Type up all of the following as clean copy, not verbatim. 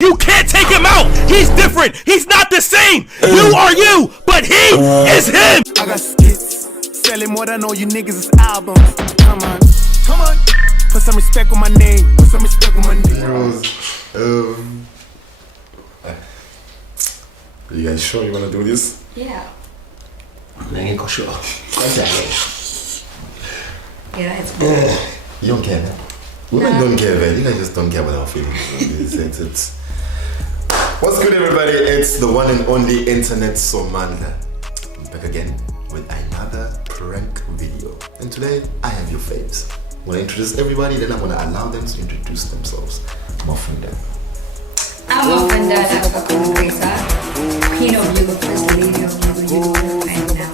You can't take him out. He's different. He's not the same. You are you, but he is him. I got skits, selling more than all you niggas is albums. Come on, come on. Put some respect on my name. Put some respect on my name. You guys sure you wanna do this? Yeah. I ain't sure. Yeah, it's good. You don't care, man. Women don't care, man. You guys just don't care about our feelings. It's What's good, everybody? It's the one and only Internet Somandla. I'm back again with another prank video. And today, I have your faves. I'm gonna introduce everybody, then I'm gonna allow them to introduce themselves. Mofunda. I'm Mofunda, I'm a content creator, queen of Yugo, first lady of Yugo, and now.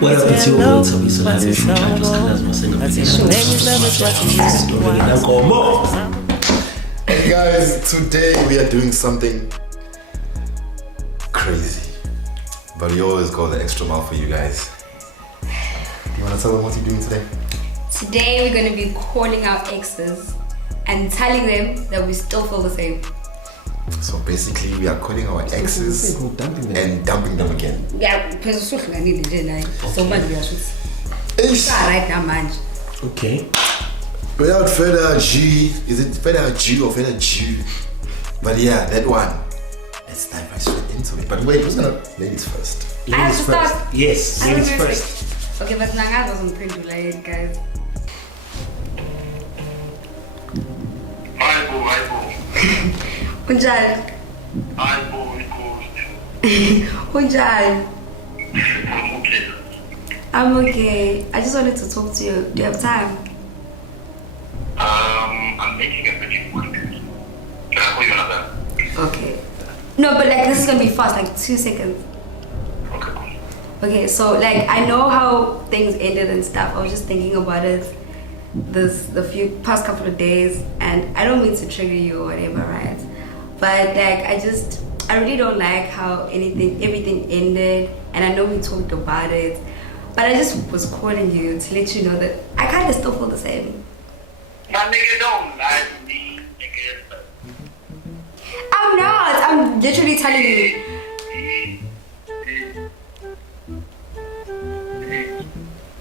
What up, it's your old Toby Celebrity from China, as my single Hey guys, today we are doing something crazy. But we always go the extra mile for you guys. Do you wanna tell them what you're doing today? Today we're going to be calling our exes and telling them that we still feel the same. So basically, we are calling our exes and dumping them again. Yeah, because I need it, so much we are just right now, man. Okay. Without further G, is it further G or further G? But yeah, that one. Let's dive right straight into it. But wait, who's gonna ladies first? I have to start. Yes, ladies first. Okay, but Nanga doesn't print to like guys. Hi, boo. Unjani? Hi, boo. Unjani? I'm okay. I'm okay. I just wanted to talk to you. Do you have time? I'm making a pretty quick. Can I call you another? Okay. No, but like this is gonna be fast, like 2 seconds. Okay, cool. Okay, so like I know how things ended and stuff. I was just thinking about it the past couple of days, and I don't mean to trigger you or whatever, right? But like I really don't like how everything ended, and I know we talked about it, but I just was calling you to let you know that I kind of still feel the same. My nigga don't lie to me, nigga. I'm not. I'm literally telling you.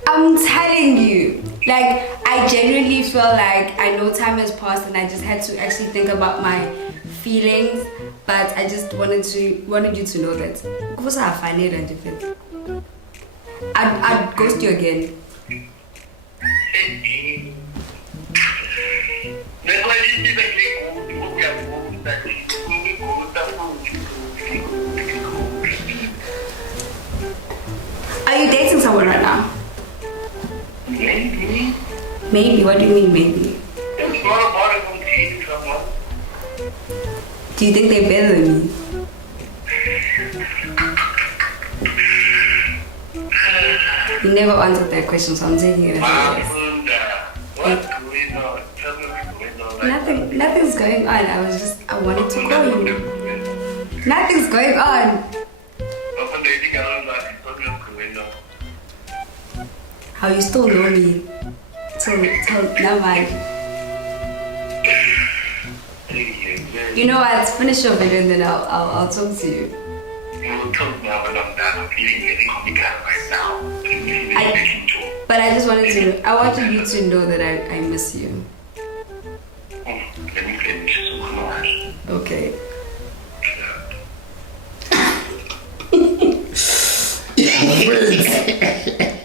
I'm telling you. Like, I genuinely feel like I know time has passed and I just had to actually think about my feelings, but I just wanted you to know that I'd ghost you again. Are you dating someone right now? Maybe. Maybe? What do you mean maybe? It's not about if I'm dating someone. Do you think they're better than me? You never answered that question, so I'm taking it as a yes. What's going on? Tell me what's going on. Nothing's going on. I wanted to call you. Nothing's going on. How you still know me? Tell never mind. You know what? Finish your video and then I'll talk to you. You'll talk now when I'm done. I'm feeling really complicated right now. But I just wanted to. I wanted you to know that I miss you. Let me finish so much. Okay.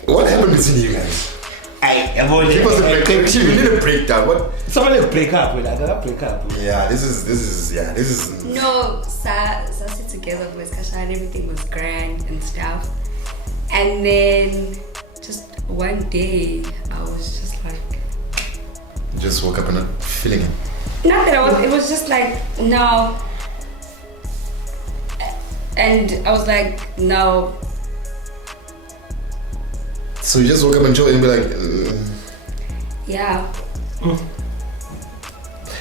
What happened between you guys? I'm only. Give us a breakdown. We need a breakdown. What? Somebody break up with that. Gotta break up. Yeah, this is. No, Sa sit together with Kasha and everything was grand and stuff. And then just one day I was just like. You just woke up and not feeling it. Not that it was just like, no. And I was like, no. So you just woke up and be like, Yeah.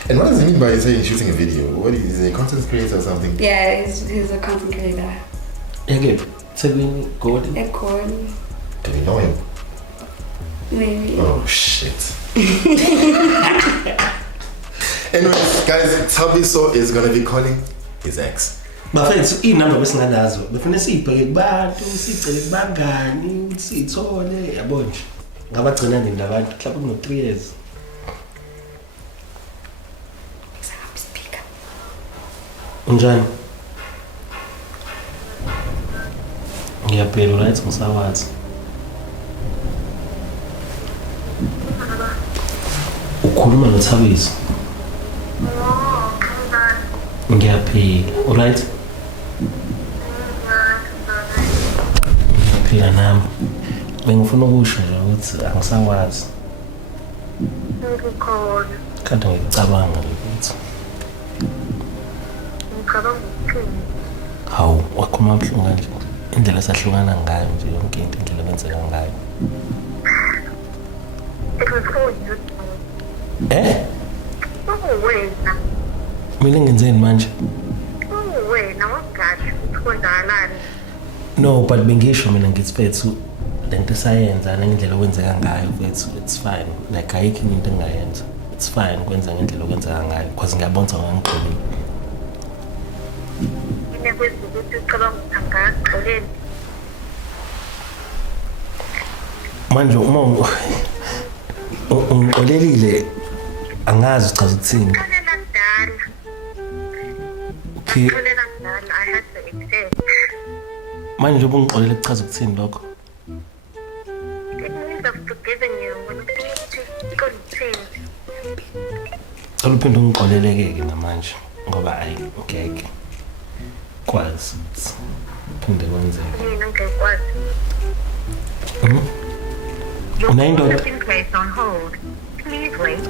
And what does he mean by saying shooting a video? What is he, a content creator or something? Yeah, he's a content creator. Again, Tebin Gordon. They're Gordon. Do we know him? Maybe. Oh shit. Anyways, guys, Tabiso is gonna be calling his ex. Bafethu inamba besinganazo befuna siyibheke kubantu sicele kubangani sithole yabo nje ngabagcina nini labantu mhlawumbe kuno 3 years unjani ngiyaphela right ngisawazi ukhuluma noThabiso ngiyaphila alright phila nami bengifuna ukusho nje ukuthi angisawazi kade ngicabanga ukuthi hawu wakhuluma ubuhlungu kanje indlela esahlukana ngayo nje yonke into indlela kwenzeka ngayo wena mina ngenzeni manje wena wagashi uthondalani no but bengisho mina ngithi fethu lento esayenza ngendlela okwenzeka ngayo fethu it's fine like ayikho into engayenza it's fine kwenza ngendlela okwenzeka ngayo because ngiyabonza ngangigqibile inekwenza ukuthi ucabanga angagxoleni manje uma ungixolelile angazi uchaza ukuthini xolela kudala okay xolela kudala I had to accept manje njengoba ungixolele kuchaza ukuthini lokho it means I've forgiven you when you continue cela uphinde ungixoleleke-ke namanje ngoba ayi ngeke kwazi phinde kwenzeka mina ngekwazi unayindoda in place on hold please wait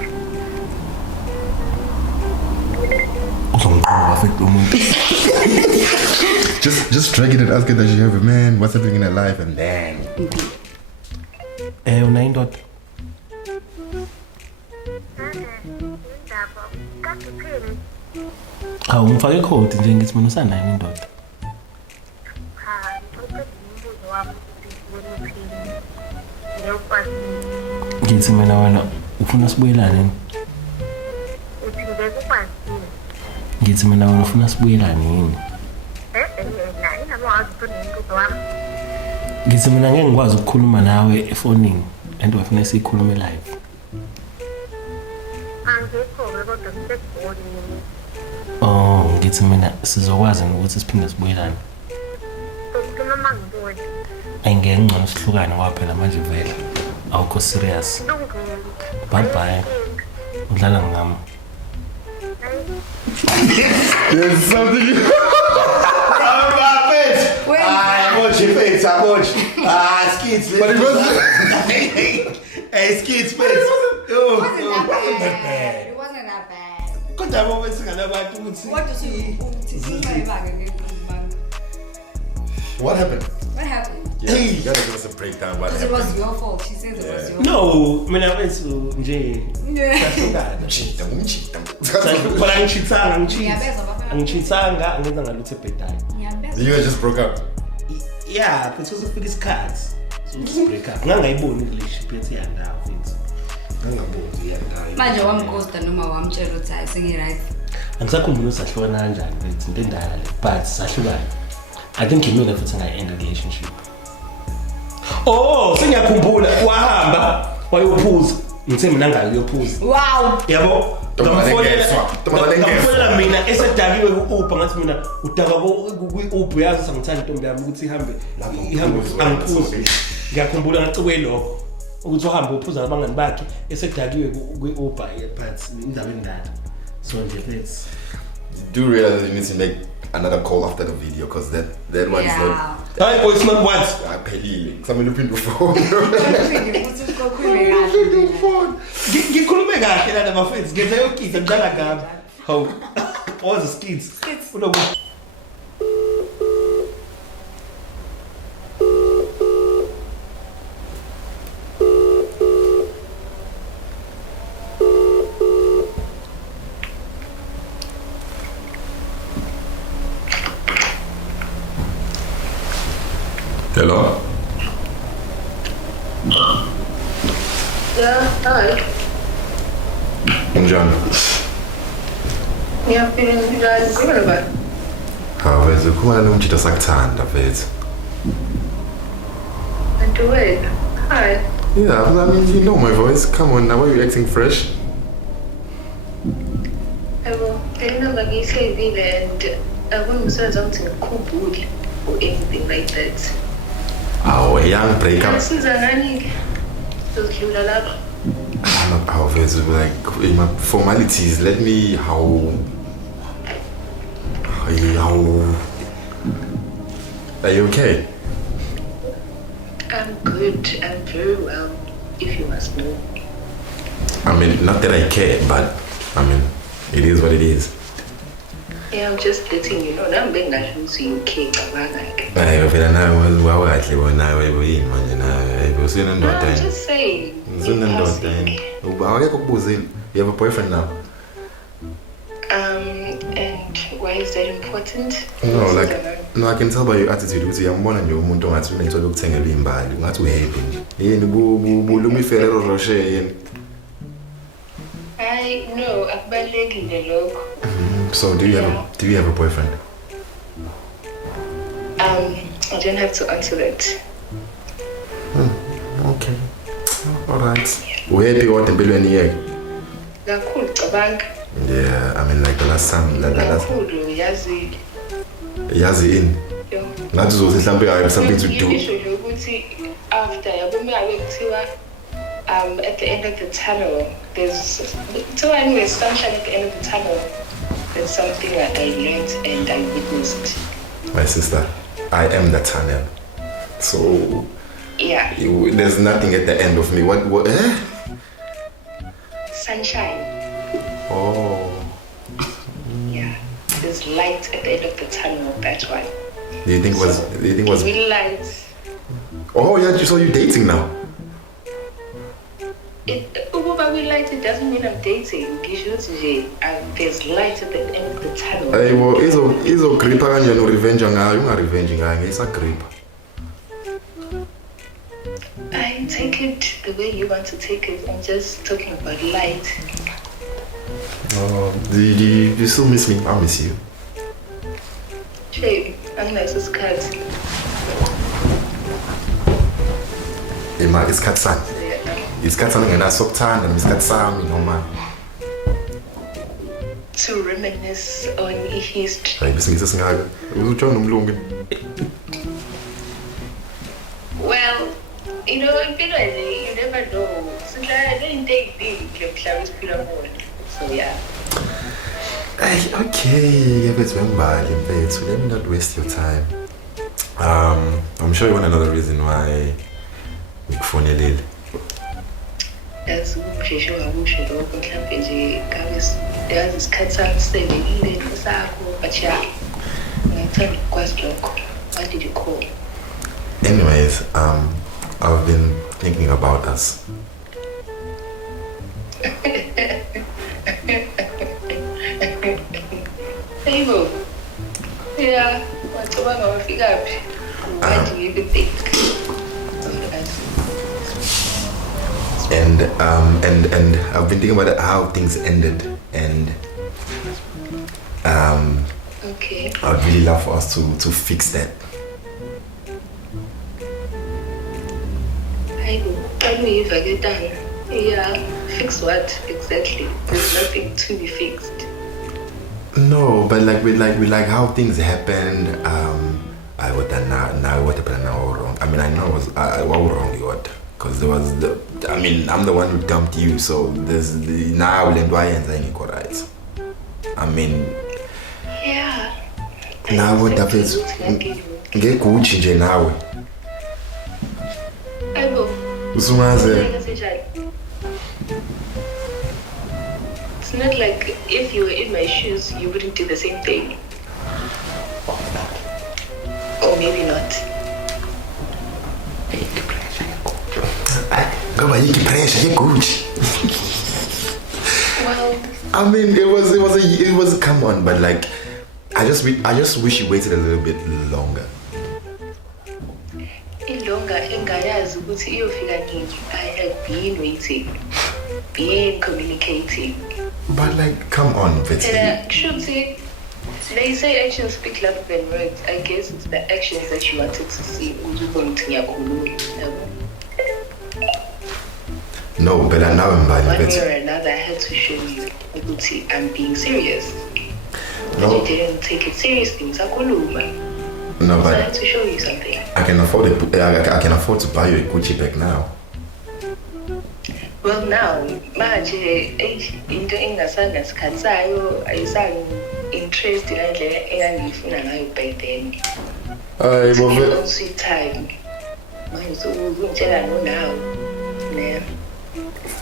uzongiqoba fethu umuntu Just drag it and ask her that she have a man, what's happening in her life, and then unayindoda indaba kakupheni hawu ngifake ikhodi nje ngithi mina usanayo indoda cha uqeda umbuzo wami ukuthi upheni ngiyokwazi ngithi mina wena ufuna sibuyelane uthi ngekwazi ngithi mina wena ufuna sibuyelane yini na inamawazi unembuzo wami ngithi mina ngeke ngikwazi ukukhuluma nawe efonini and wafuna siyikhulume live angikho-ke kodwa kusebonini oh ngithi mina sizokwazi ukuthi siphinde sibuyelane noma ngiboni ayingeke ngcono sihlukane ngoba phela manje vele awukho serious lungile bye bye udlala ngami there's something. Skits. But it was Hey, Skits, It wasn't that bad. It wasn't that bad. kodwa ngoba singanabantu ukuthi What did you what happened? What happened? Yeah, you gotta give us a breakdown. What Because it happened? was your fault. She says it was your no mina wethu nje sahlukana Cheat, but angichithanga Ngiyabezwa, bafana. angichithanga angenza ngalutho ebhedayo You guys just broke up. yeah but uzofika isikhathi so break up ngangayiboni relationship yethu yandawo mfethu ngangaboni yandawo manje wamghosta noma wamtshela ukuthi hayi sengi-right. angisakhumbula sahlukana kanjani mfethu into endala but sahlukana I think imina futhi ngayi-end relationship oh sengiyakhumbula wahamba wayophuza ngithe mina ngayophuza Wow. yabo ngamfonela mina esedakiwe ku-Uber ngathi mina udakwa kwi-Uber yazi sangithanda intombi yami ukuthi ihambe angiphuze ngiyakhumbula ngacikwe lokho ukuthi uhambe uphuza abangani bakhe esedakiwe kwi-Uber but indaba endala so nje let's Do realize that you need to make another call after the video because that one is not. hayi boy it's not what Aphelile. Kusamele uphinde ufone. ngikhulume kahle lana bafethu ngenza yokita ngicala ngami hawu wazi Skits Hello. yeah hi John. Ngiyaphila ngizibona ba. Aweze khona nomjito sakuthanda mfethu. Antu wena. Hi. Yeah, I mean, you know my voice. Come on, now why are you acting fresh? Yabo, nginamba ngiyisevile and akungisenza ukuthi ngikhumbule or anything like that. Oh, a young breakup. Asiza ngani ke? Sizodlula lapha. Aweze like my formalities. Let me how. Are you okay? I'm good. I'm very well, if you must know. I mean, not that I care, but I mean, it is what it is. Yeah, I'm just letting you know. Now I'm being nice to you, okay? Like. I feel now was wow actually when I was in man, I was in No, I'm just saying. You have a boyfriend now? And why is that important? No, like no, I can tell by your attitude ukuthi uyambona nje umuntu ongathi unethola ukuthengelwa imbali, ungathi uhappy nje. Yini bulumi ferero roche yini? I know, akubalekile lokho. So do you have a boyfriend? I don't have to answer that. Okay. All right. Uhappy what empilweni yeke? Kakhulu cabanga. Yeah, I mean like the last time Kakhulu yazi in. Ngathi uzothi mhlambe I have something to do. Ngisho nje ukuthi after yabo ngabe kuthiwa at the end of the tunnel there's sunshine at the end of the tunnel. There's something that I learned and I witnessed. My sister, I am the tunnel. So yeah. There's nothing at the end of me. What Sunshine. Oh. Yeah. There's light at the end of the tunnel, that's why. Do you think it was real light? Oh yeah, so you're dating now? Ukuba we light, it doesn't mean I'm dating. There's light at the end of the tunnel. Hey, well, izo gripa kanjani revenge ngayo, unga revenge ngayo, isa gripa. I take it the way you want to take it. I'm just talking about light. Oh, do you still miss me? I miss you. Shame, I'm nice as cat. Ima, isikhathi sami. Isikhathi sami nginasokthanda isikhathi sami noma. To reminisce on history. Hayi bese ngisesingaka. Uzotsho nomlungu. Well, you know, you never know. So yeah. Hey, okay, let me not waste your time. I'm sure you want another reason why we phone Lil. That's umsheshe wakusho lokho mhlambe nje yazi isikhathi sami sisebekile sakho but yeah. Ngithanda ukwazi lokho. Why did you call? Anyways, I've been thinking about us. Hey, Bo. Yeah, what's wrong? I'll figure out. Why do you even think? And I've been thinking about how things ended, and okay. I'd really love for us to fix that. Hey, Bo. Tell me if I get done. Yeah, fix what exactly? There's nothing to be fixed. No, but like how things happened. I would now what happened now wrong. I mean, I know I was wrong. What? Because there was I'm the one who dumped you. So there's now and why and right. I mean. Yeah. Now what happens? Get Gucci nje nawe. Hey, Bo. Usumaze. It's not like if you were in my shoes, you wouldn't do the same thing. Or maybe not. Go by pressure, you good. Well, I mean, it was come on, but like, I just wish you waited a little bit longer. I have been waiting, been communicating, But like, come on, Betty. Shooty, they say actions speak louder than words. I guess it's the actions that you wanted to see. No, but now I'm buying One Betty. way or another, I had to show you, Uguti, I'm being serious. No. And you didn't take it seriously. No, So I but had to show you something. I can afford it. I can afford to buy you a Gucci bag now. Well, now, manje into engasanga sikhatsayo ayisanga interest ngendlela engangifuna ngayo back then. Ay, On sweet time. Manje uzungitshela no now. Yeah.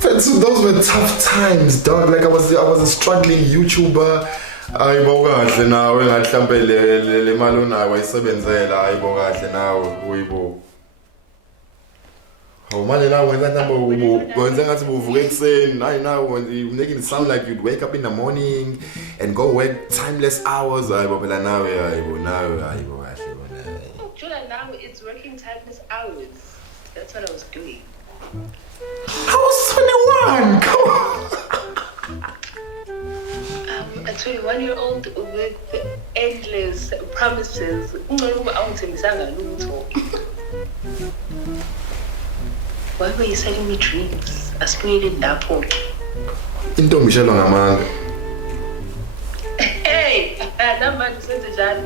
Those were tough times, dog. Like I was a struggling YouTuber. Ayibo kahle nawe ngahlambe le mali onayo ayisebenzela ayibo kahle nawe uyibo. Oh man, now when that number wenza ngathi uvuka ekseni, now you making it sound like you'd wake up in the morning and go work timeless hours. Ayibo phela nawe ayibo kahle. Jula, now it's working timeless hours. That's what I was doing. I was 21. Come on. A 21-year-old with endless promises. Why were you selling me dreams? I spoiled it that point. Intombi shelo ngamanga. Hey, that man said to Jan,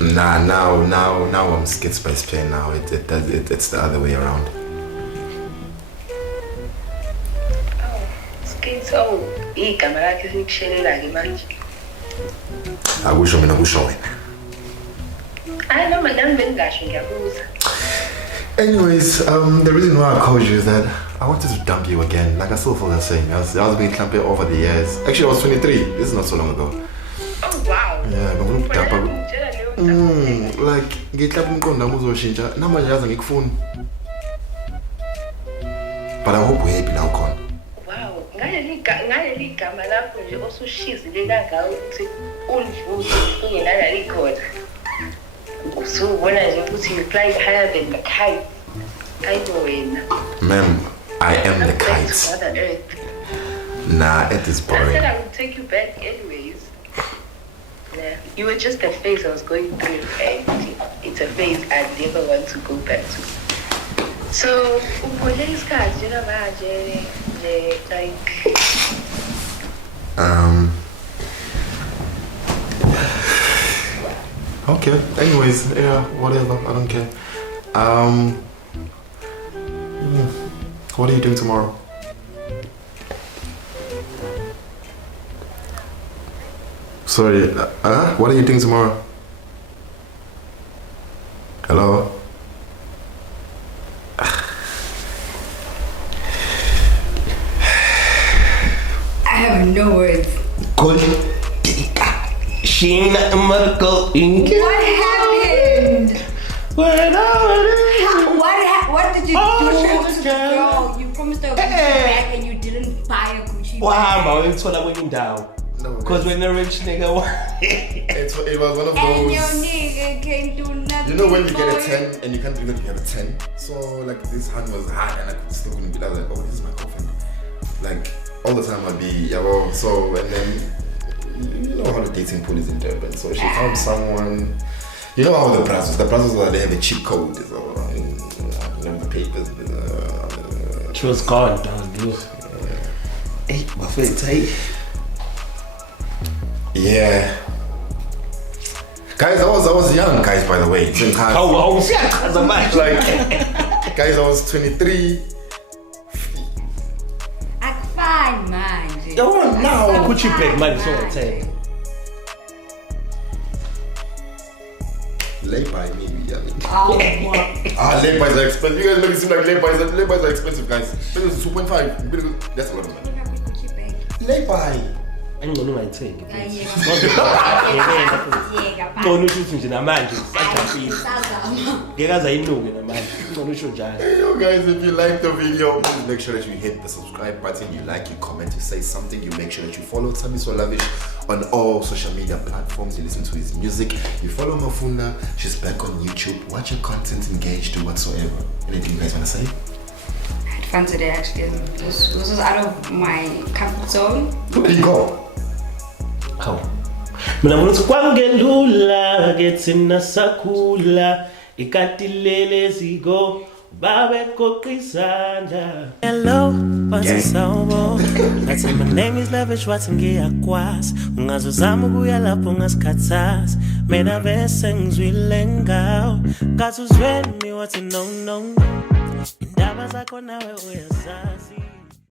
Nah, now I'm Skits by Spain now. It's the other way around. Skits, igama lakhe sikushelela ke manje. Akusho mina kusho wena. Hayi noma nami bengasho ngiyabuza. Anyways, the reason why I called you is that I wanted to dump you again. Like I still feel the same. I was being clumpy over the years. Actually, I was 23. This is not so long ago. Oh wow. Yeah, but I'm dump. Like, ngiklapha umqondo wami uzoshintsha. Namanje yazi ngikufuna. But I hope we're happy now, Con. Wow, ngaleli gama lakho nje osushizile kangaka ukuthi ulivuze ungenala likhoda. Usubona nje ukuthi you fly higher than the kite. Ayibo wena. Ma'am, I am the kite. Mother Earth. Nah, it is I boring. said I would take you back anyways. Yeah, you were just a phase I was going through, and it's a phase I never want to go back to. So, like. Okay. Anyways, yeah, whatever. I don't care. What are you doing tomorrow? Sorry. What are you doing tomorrow? Hello. I have no words. What happened? What did you do to the girl? You promised her a Gucci bag and you didn't buy a Gucci bag. Wow, I'm going down. Because when a rich nigga it was one of those. And your nigga can't do nothing. You know when you get a 10 and you can't believe that you have a 10? So like this hand was hard and I still couldn't be like, oh, this is my coffin. Like all the time I'd be, yeah, well, so, and then you know how the dating pool is in Durban. So she found someone, you know how the process they have a cheat code. So, you know, the papers. She was gone, dog. Hey, my face tight. Yeah. Guys, I was young, guys, by the way. Oh, yeah, as a match. Like, guys, I was 23. Fine, man. Oh, now. Gucci bag, man, so I tell you. Lay-by, maybe, yeah. Oh, what? Lay-bys are expensive. You guys make it seem like lay-bys are expensive, guys. It's 2.5. That's a lot of money. Lay-by. I'm going to take it. No, no, shooting in a man. Hey, yo, guys, if you like the video, please make sure that you hit the subscribe button. You like, you comment, you say something. You make sure that you follow Tami So Lavish on all social media platforms. You listen to his music. You follow Mafunda. She's back on YouTube. Watch her content, engage, do whatsoever. Anything you guys want to say? fun today actually. This was out of my comfort zone. Where did you go? How? Mina ngikuthi kwangelula getsina sakula ikatilele zigo babe koqisanda. Hello, what's the sound? That's my name is Lavish Watengiyakwas. Ungazuzama kuya lapho ngasikhathas. Mina bese ngizwile ngawo. Ngazuzweni wathi no. Indaba zakho nawe uyazazi.